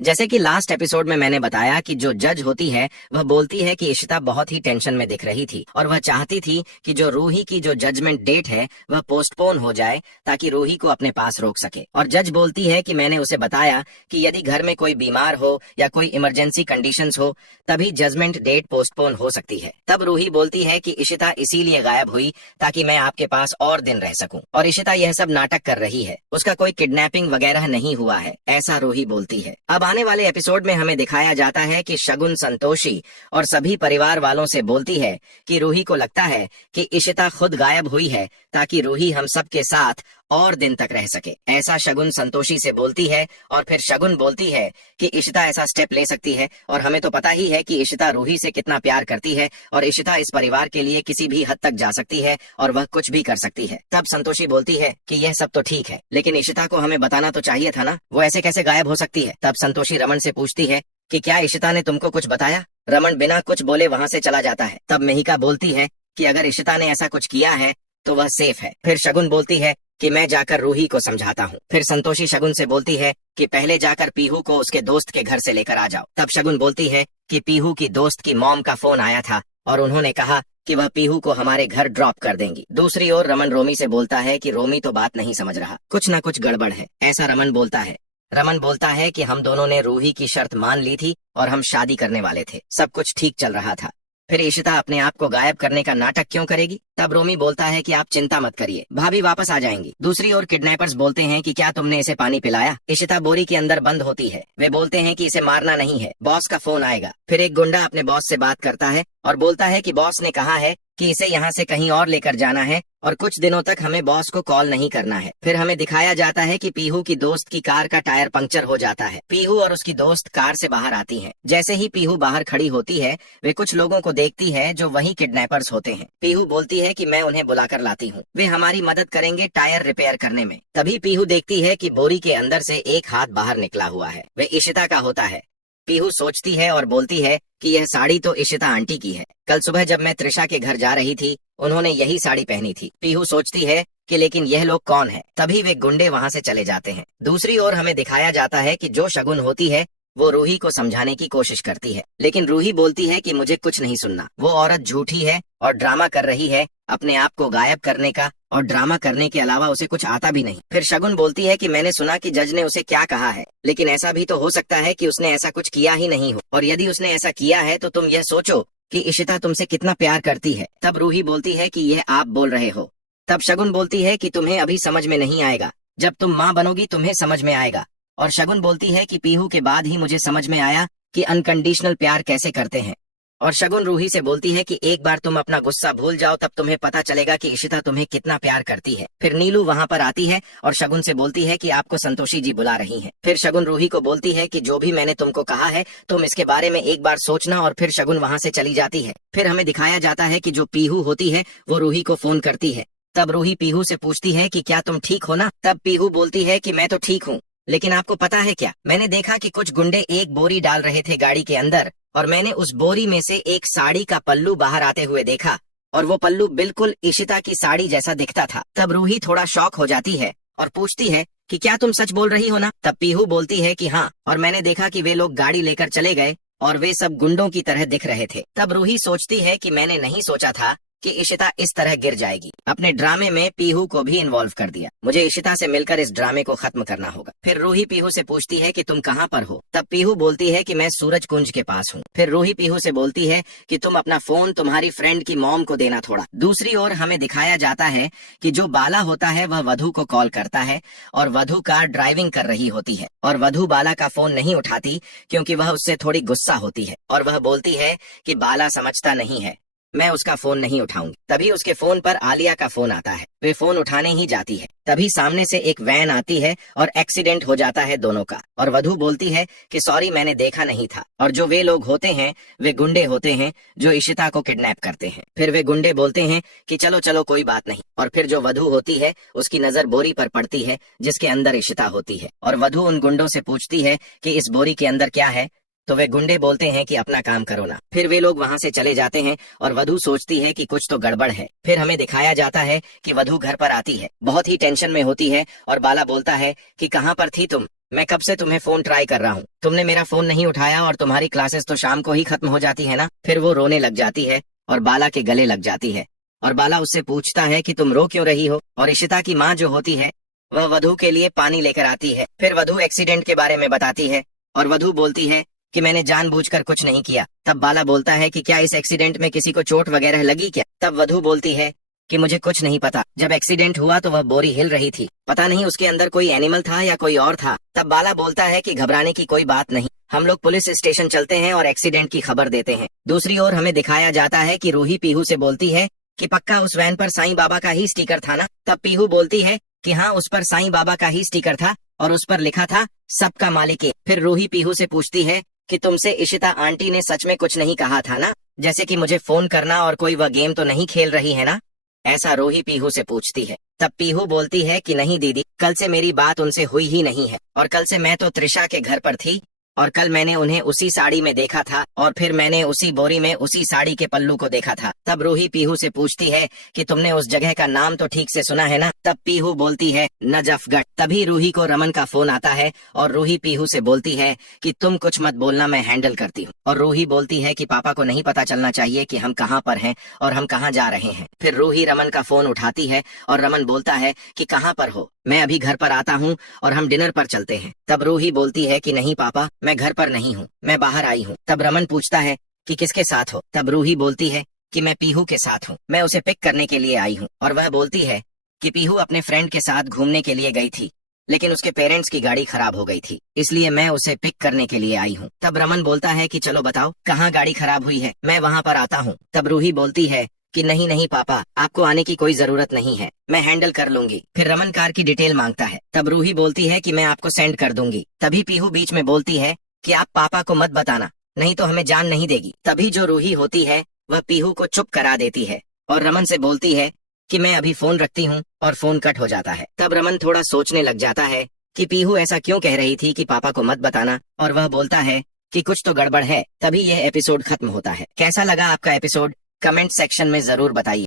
जैसे कि last episode में मैंने बताया कि जो जज होती है वह बोलती है कि इशिता बहुत ही टेंशन में दिख रही थी और वह चाहती थी कि जो रूही की जो जजमेंट डेट है वह पोस्टपोन हो जाए ताकि रूही को अपने पास रोक सके। और जज बोलती है कि मैंने उसे बताया कि यदि घर में कोई बीमार हो या कोई इमरजेंसी कंडीशंस हो तभी जजमेंट डेट पोस्टपोन हो सकती है। तब रूही बोलती है कि इशिता इसीलिए गायब हुई ताकि मैं आपके पास और दिन रह सकूं और इशिता यह सब नाटक कर रही है, उसका कोई किडनैपिंग वगैरह नहीं हुआ है, ऐसा रूही बोलती है। अब आने वाले एपिसोड में हमें दिखाया जाता है कि शगुन संतोषी और सभी परिवार वालों से बोलती है कि रूही को लगता है कि इशिता खुद गायब हुई है ताकि रूही हम सब के साथ और दिन तक रह सके। ऐसा शगुन संतोषी से बोलती है और फिर शगुन बोलती है कि इशिता ऐसा स्टेप ले सकती है और हमें तो पता ही है कि इशिता रूही से कितना प्यार करती है और इशिता इस परिवार के लिए किसी भी हद तक जा सकती है और वह कुछ भी कर सकती है। तब संतोषी बोलती है कि यह सब तो ठीक है लेकिन इशिता को हमें बताना तो चाहिए था ना, वो ऐसे कैसे गायब हो सकती है। तब संतोषी रमन से पूछती है कि क्या इशिता ने तुमको कुछ बताया। रमन बिना कुछ बोले वहाँ से चला जाता है। तब मेहिका बोलती है कि अगर इशिता ने ऐसा कुछ किया है तो वह सेफ है। फिर शगुन बोलती है कि मैं जाकर रूही को समझाता हूँ। फिर संतोषी शगुन से बोलती है कि पहले जाकर पीहू को उसके दोस्त के घर से लेकर आ जाओ। तब शगुन बोलती है कि पीहू की दोस्त की मॉम का फोन आया था और उन्होंने कहा कि वह पीहू को हमारे घर ड्रॉप कर देंगी। दूसरी ओर रमन रोमी से बोलता है कि रोमी तो बात नहीं समझ रहा, कुछ न कुछ गड़बड़ है, ऐसा रमन बोलता है। रमन बोलता है कि हम दोनों ने रूही की शर्त मान ली थी और हम शादी करने वाले थे, सब कुछ ठीक चल रहा था, फिर इशिता अपने आप को गायब करने का नाटक क्यों करेगी। तब रोमी बोलता है कि आप चिंता मत करिए, भाभी वापस आ जाएंगी। दूसरी ओर किडनैपर्स बोलते हैं कि क्या तुमने इसे पानी पिलाया। इशिता बोरी के अंदर बंद होती है। वे बोलते हैं कि इसे मारना नहीं है, बॉस का फोन आएगा। फिर एक गुंडा अपने बॉस से बात करता है और बोलता है कि बॉस ने कहा है कि इसे यहाँ से कहीं और लेकर जाना है और कुछ दिनों तक हमें बॉस को कॉल नहीं करना है। फिर हमें दिखाया जाता है कि पीहू की दोस्त की कार का टायर पंक्चर हो जाता है। पीहू और उसकी दोस्त कार से बाहर आती हैं। जैसे ही पीहू बाहर खड़ी होती है वे कुछ लोगों को देखती है जो वही किडनैपर्स होते हैं। पीहू बोलती है कि मैं उन्हें बुलाकर लाती हूँ, वे हमारी मदद करेंगे टायर रिपेयर करने में। तभी पीहू देखती है कि बोरी के अंदर से एक हाथ बाहर निकला हुआ है, वे इशिता का होता है। पीहू सोचती है और बोलती है कि यह साड़ी तो इशिता आंटी की है, कल सुबह जब मैं त्रिशा के घर जा रही थी उन्होंने यही साड़ी पहनी थी। पीहू सोचती है कि लेकिन यह लोग कौन है। तभी वे गुंडे वहाँ से चले जाते हैं। दूसरी ओर हमें दिखाया जाता है कि जो शगुन होती है वो रूही को समझाने की कोशिश करती है लेकिन रूही बोलती है कि मुझे कुछ नहीं सुनना, वो औरत झूठी है और ड्रामा कर रही है अपने आप को गायब करने का, और ड्रामा करने के अलावा उसे कुछ आता भी नहीं। फिर शगुन बोलती है कि मैंने सुना कि जज ने उसे क्या कहा है, लेकिन ऐसा भी तो हो सकता है कि उसने ऐसा कुछ किया ही नहीं हो, और यदि उसने ऐसा किया है तो तुम यह सोचो कि इशिता तुमसे कितना प्यार करती है। तब रूही बोलती है कि यह आप बोल रहे हो। तब शगुन बोलती है कि तुम्हें अभी समझ में नहीं आएगा, जब तुम माँ बनोगी तुम्हें समझ में आएगा। और शगुन बोलती है कि पीहू के बाद ही मुझे समझ में आया कि अनकंडीशनल प्यार कैसे करते हैं। और शगुन रूही से बोलती है कि एक बार तुम अपना गुस्सा भूल जाओ तब तुम्हें पता चलेगा कि इशिता तुम्हें कितना प्यार करती है। फिर नीलू वहाँ पर आती है और शगुन से बोलती है कि आपको संतोषी जी बुला रही हैं। फिर शगुन रूही को बोलती है कि जो भी मैंने तुमको कहा है तुम इसके बारे में एक बार सोचना, और फिर शगुन वहाँ से चली जाती है। फिर हमें दिखाया जाता है कि जो पीहू होती है वो रूही को फोन करती है। तब रूही पीहू से पूछती है कि क्या तुम ठीक हो ना। तब पीहू बोलती है कि मैं तो ठीक हूँ, लेकिन आपको पता है क्या, मैंने देखा कि कुछ गुंडे एक बोरी डाल रहे थे गाड़ी के अंदर और मैंने उस बोरी में से एक साड़ी का पल्लू बाहर आते हुए देखा और वो पल्लू बिल्कुल इशिता की साड़ी जैसा दिखता था। तब रूही थोड़ा शॉक हो जाती है और पूछती है कि क्या तुम सच बोल रही हो ना। तब पीहू बोलती है कि हाँ, और मैंने देखा कि वे लोग गाड़ी लेकर चले गए और वे सब गुंडों की तरह दिख रहे थे। तब रूही सोचती है कि मैंने नहीं सोचा था कि इशिता इस तरह गिर जाएगी। अपने ड्रामे में पीहू को भी इन्वॉल्व कर दिया, मुझे इशिता से मिलकर इस ड्रामे को खत्म करना होगा। फिर रूही पीहू से पूछती है कि तुम कहाँ पर हो। तब पीहू बोलती है कि मैं सूरज कुंज के पास हूँ। फिर रूही पीहू से बोलती है कि तुम अपना फोन तुम्हारी फ्रेंड की मॉम को देना थोड़ा। दूसरी ओर हमें दिखाया जाता है कि जो बाला होता है वह वधु को कॉल करता है और वधु कार ड्राइविंग कर रही होती है और वधु बाला का फोन नहीं उठाती क्योंकि वह उससे थोड़ी गुस्सा होती है और वह बोलती है कि बाला समझता नहीं है, मैं उसका फोन नहीं उठाऊंगी। तभी उसके फोन पर आलिया का फोन आता है, वे फोन उठाने ही जाती है। तभी सामने से एक वैन आती है और एक्सीडेंट हो जाता है दोनों का, और वधु बोलती है कि सॉरी मैंने देखा नहीं था। और जो वे लोग होते हैं वे गुंडे होते हैं जो इशिता को किडनैप करते हैं। फिर वे गुंडे बोलते हैं कि चलो चलो कोई बात नहीं, और फिर जो वधु होती है उसकी नजर बोरी पर पड़ती है जिसके अंदर इशिता होती है, और वधु उन गुंडों से पूछती है कि इस बोरी के अंदर क्या है, तो वे गुंडे बोलते हैं कि अपना काम करो ना। फिर वे लोग वहाँ से चले जाते हैं और वधु सोचती है कि कुछ तो गड़बड़ है। फिर हमें दिखाया जाता है कि वधु घर पर आती है, बहुत ही टेंशन में होती है और बाला बोलता है कि कहाँ पर थी तुम, मैं कब से तुम्हें फोन ट्राई कर रहा हूँ, तुमने मेरा फोन नहीं उठाया और तुम्हारी क्लासेस तो शाम को ही खत्म हो जाती है ना। फिर वो रोने लग जाती है और बाला के गले लग जाती है और बाला उससे पूछता है कि तुम रो क्यों रही हो। और इशिता की माँ जो होती है वह वधु के लिए पानी लेकर आती है। फिर वधु एक्सीडेंट के बारे में बताती है और वधु बोलती है कि मैंने जानबूझकर कुछ नहीं किया। तब बाला बोलता है कि क्या इस एक्सीडेंट में किसी को चोट वगैरह लगी क्या। तब वधु बोलती है कि मुझे कुछ नहीं पता, जब एक्सीडेंट हुआ तो वह बोरी हिल रही थी, पता नहीं उसके अंदर कोई एनिमल था या कोई और था। तब बाला बोलता है कि घबराने की कोई बात नहीं, हम लोग पुलिस स्टेशन चलते हैं और एक्सीडेंट की खबर देते हैं। दूसरी ओर हमें दिखाया जाता है कि रूही पीहू से बोलती है कि पक्का उस वैन पर साईं बाबा का ही स्टिकर था ना। तब पीहू बोलती है कि हाँ, उस पर साईं बाबा का ही स्टिकर था और उस पर लिखा था सबका मालिक है। फिर रूही पीहू से पूछती है कि तुमसे इशिता आंटी ने सच में कुछ नहीं कहा था ना, जैसे कि मुझे फोन करना और कोई वह गेम तो नहीं खेल रही है ना, ऐसा रूही पीहू से पूछती है। तब पीहू बोलती है कि नहीं दीदी, कल से मेरी बात उनसे हुई ही नहीं है और कल से मैं तो त्रिशा के घर पर थी और कल मैंने उन्हें उसी साड़ी में देखा था और फिर मैंने उसी बोरी में उसी साड़ी के पल्लू को देखा था। तब रूही पीहू से पूछती है कि तुमने उस जगह का नाम तो ठीक से सुना है ना। तब पीहू बोलती है नजफगढ़। तभी रूही को रमन का फोन आता है और रूही पीहू से बोलती है कि तुम कुछ मत बोलना, मैं हैंडल करती हूँ। और रूही बोलती है कि पापा को नहीं पता चलना चाहिए कि हम कहाँ पर हैं और हम कहाँ जा रहे हैं। फिर रूही रमन का फोन उठाती है और रमन बोलता है कि कहाँ पर हो, मैं अभी घर पर आता हूँ और हम डिनर पर चलते हैं। तब रूही बोलती है कि नहीं पापा, मैं घर पर नहीं हूँ, मैं बाहर आई हूँ। तब रमन पूछता है कि किसके साथ हो। तब रूही बोलती है कि मैं पीहू के साथ हूँ, मैं उसे पिक करने के लिए आई हूँ। और वह बोलती है कि पीहू अपने फ्रेंड के साथ घूमने के लिए गई थी, लेकिन उसके पेरेंट्स की गाड़ी खराब हो गई थी, इसलिए मैं उसे पिक करने के लिए आई हूँ। तब रमन बोलता है कि चलो बताओ कहाँ गाड़ी खराब हुई है, मैं वहाँ पर आता हूँ। तब रूही बोलती है कि नहीं नहीं पापा, आपको आने की कोई जरूरत नहीं है, मैं हैंडल कर लूंगी। फिर रमन कार की डिटेल मांगता है। तब रूही बोलती है कि मैं आपको सेंड कर दूंगी। तभी पीहू बीच में बोलती है कि आप पापा को मत बताना, नहीं तो हमें जान नहीं देगी। तभी जो रूही होती है वह पीहू को चुप करा देती है और रमन से बोलती है कि मैं अभी फोन रखती हूँ और फोन कट हो जाता है। तब रमन थोड़ा सोचने लग जाता है कि पीहू ऐसा क्यों कह रही थी कि पापा को मत बताना, और वह बोलता है कि कुछ तो गड़बड़ है। तभी यह एपिसोड खत्म होता है। कैसा लगा आपका एपिसोड, कमेंट सेक्शन में जरूर बताइए।